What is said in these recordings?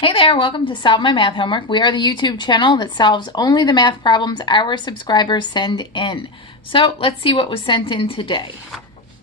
Hey there, welcome to Solve My Math Homework. We are the YouTube channel that solves only the math problems our subscribers send in. So let's see what was sent in today.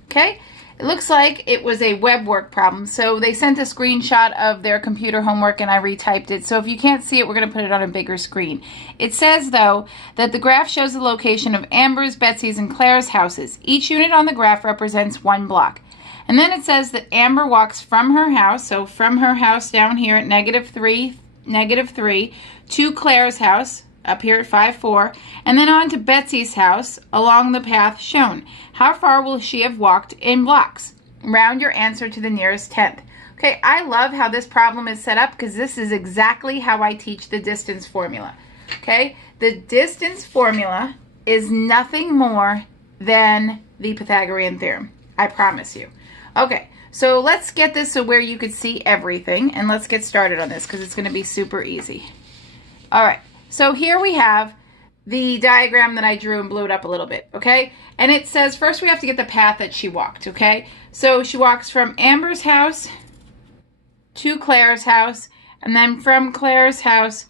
Okay, it looks like it was a web work problem. So they sent a screenshot of their computer homework and I retyped it. So if you can't see it, we're going to put it on a bigger screen. It says, though, that the graph shows the location of Amber's, Betsy's, and Claire's houses. Each unit on the graph represents one block. And then it says that Amber walks from her house, so from her house down here at -3, to Claire's house, up here at 5, 4, and then on to Betsy's house along the path shown. How far will she have walked in blocks? Round your answer to the nearest tenth. Okay, I love how this problem is set up because this is exactly how I teach the distance formula. Okay, the distance formula is nothing more than the Pythagorean theorem. I promise you. Okay, so let's get this so where you could see everything, and let's get started on this because it's going to be super easy. All right, so here we have the diagram that I drew and blew it up a little bit, okay? And it says first we have to get the path that she walked, okay? So she walks from Amber's house to Claire's house, and then from Claire's house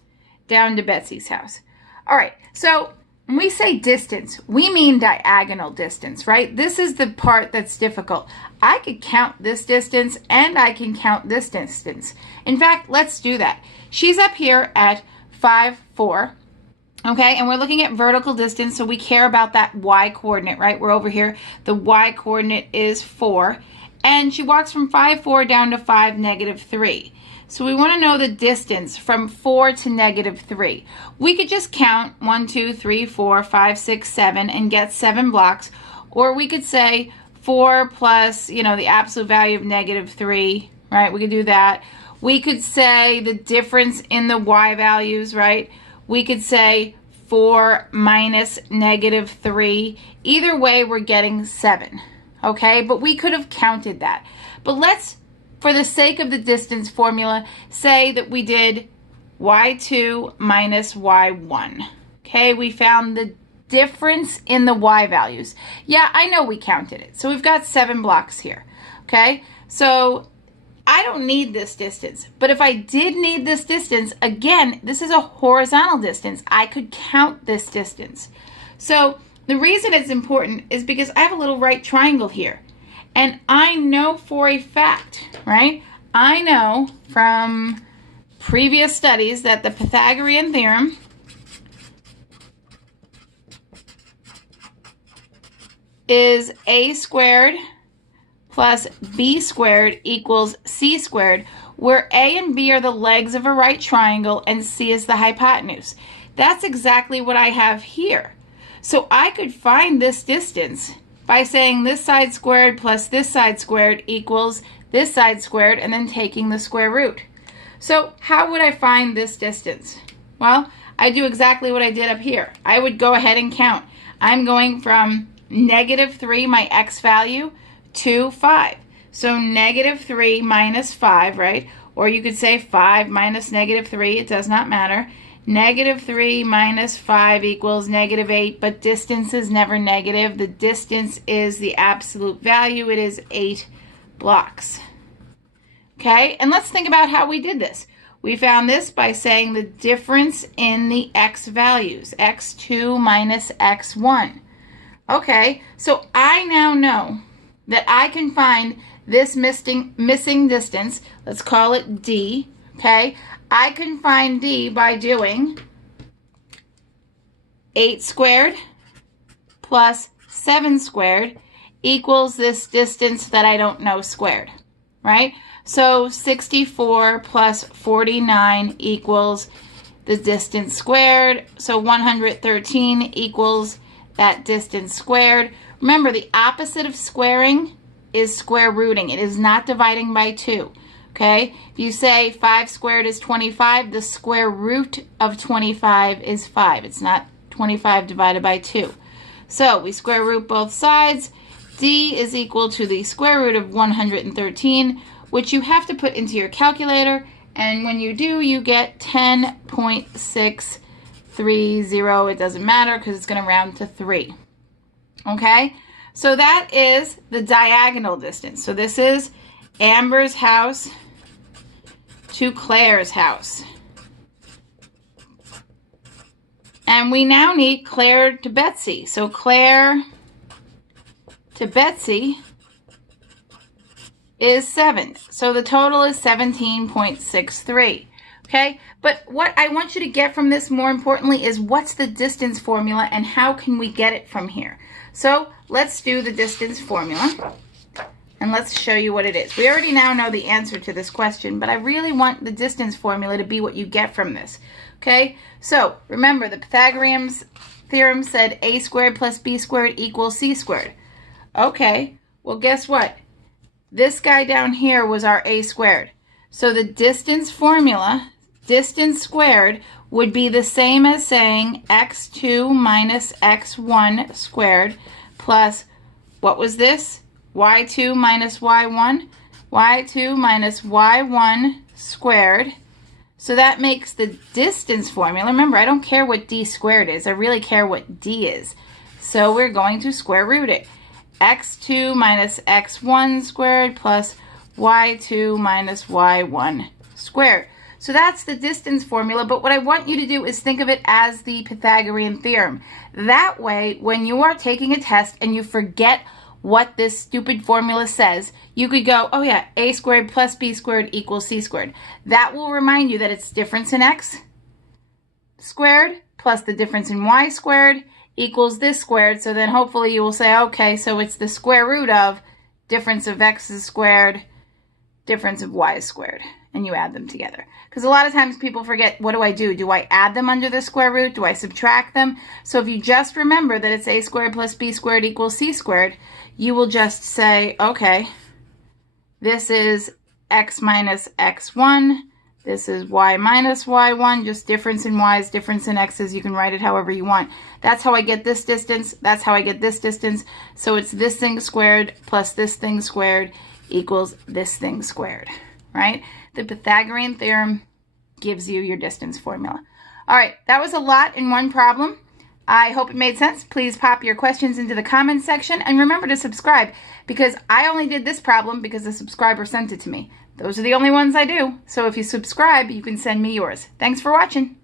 down to Betsy's house. All right, so when we say distance, we mean diagonal distance, right? This is the part that's difficult. I could count this distance and I can count this distance. In fact, let's do that. She's up here at 5, 4, okay? And we're looking at vertical distance, so we care about that y coordinate, right? We're over here. The y coordinate is 4. And she walks from 5, 4 down to 5, -3. So we want to know the distance from 4 to -3. We could just count 1, 2, 3, 4, 5, 6, 7 and get 7 blocks. Or we could say 4 plus, the absolute value of -3, right? We could do that. We could say the difference in the y values, right? We could say 4 minus -3. Either way, we're getting 7, okay? But we could have counted that. But let's, for the sake of the distance formula, say that we did y2 minus y1. Okay, we found the difference in the y values. Yeah, I know we counted it. So we've got 7 blocks here. Okay, so I don't need this distance. But if I did need this distance, again, this is a horizontal distance. I could count this distance. So the reason it's important is because I have a little right triangle here. And I know for a fact, right? I know from previous studies that the Pythagorean theorem is a squared plus b squared equals c squared, where a and b are the legs of a right triangle and c is the hypotenuse. That's exactly what I have here. So I could find this distance by saying this side squared plus this side squared equals this side squared, and then taking the square root. So how would I find this distance? Well, I do exactly what I did up here. I would go ahead and count. I'm going from -3, my x value, to 5. So -3 minus 5, right? Or you could say 5 minus -3, it does not matter. -3 minus 5 equals -8, but distance is never negative. The distance is the absolute value. It is 8 blocks. Okay, and let's think about how we did this. We found this by saying the difference in the x values, x2 minus x1. Okay, so I now know that I can find this missing distance. Let's call it d, okay? I can find d by doing 8 squared plus 7 squared equals this distance that I don't know squared, right? So 64 plus 49 equals the distance squared. So 113 equals that distance squared. Remember, the opposite of squaring is square rooting. It is not dividing by 2. Okay, if you say 5 squared is 25, the square root of 25 is 5. It's not 25 divided by 2. So we square root both sides. D is equal to the square root of 113, which you have to put into your calculator. And when you do, you get 10.630. It doesn't matter because it's going to round to 3. Okay, so that is the diagonal distance. So this is Amber's house to Claire's house. And we now need Claire to Betsy. So Claire to Betsy is 7. So the total is 17.63. Okay, but what I want you to get from this more importantly is what's the distance formula and how can we get it from here? So let's do the distance formula and let's show you what it is. We already now know the answer to this question, but I really want the distance formula to be what you get from this. Okay, so remember the Pythagorean theorem said a squared plus b squared equals c squared. Okay, well guess what? This guy down here was our a squared. So the distance formula, distance squared, would be the same as saying x2 minus x1 squared plus, what was this? y2 minus y1? y2 minus y1 squared. So that makes the distance formula. Remember, I don't care what d squared is. I really care what d is. So we're going to square root it. x2 minus x1 squared plus y2 minus y1 squared. So that's the distance formula, but what I want you to do is think of it as the Pythagorean theorem. That way, when you are taking a test and you forget what this stupid formula says, you could go, oh yeah, a squared plus b squared equals c squared. That will remind you that it's difference in x squared plus the difference in y squared equals this squared. So then hopefully you will say, okay, so it's the square root of difference of x squared, difference of y squared, and you add them together. Because a lot of times people forget, what do I do? Do I add them under the square root? Do I subtract them? So if you just remember that it's a squared plus b squared equals c squared, you will just say, okay, this is x minus x1, this is y minus y1, just difference in y's, difference in x's. You can write it however you want. That's how I get this distance. That's how I get this distance. So it's this thing squared plus this thing squared equals this thing squared, right? The Pythagorean theorem gives you your distance formula. All right, that was a lot in one problem. I hope it made sense. Please pop your questions into the comments section and remember to subscribe because I only did this problem because a subscriber sent it to me. Those are the only ones I do. So if you subscribe, you can send me yours. Thanks for watching.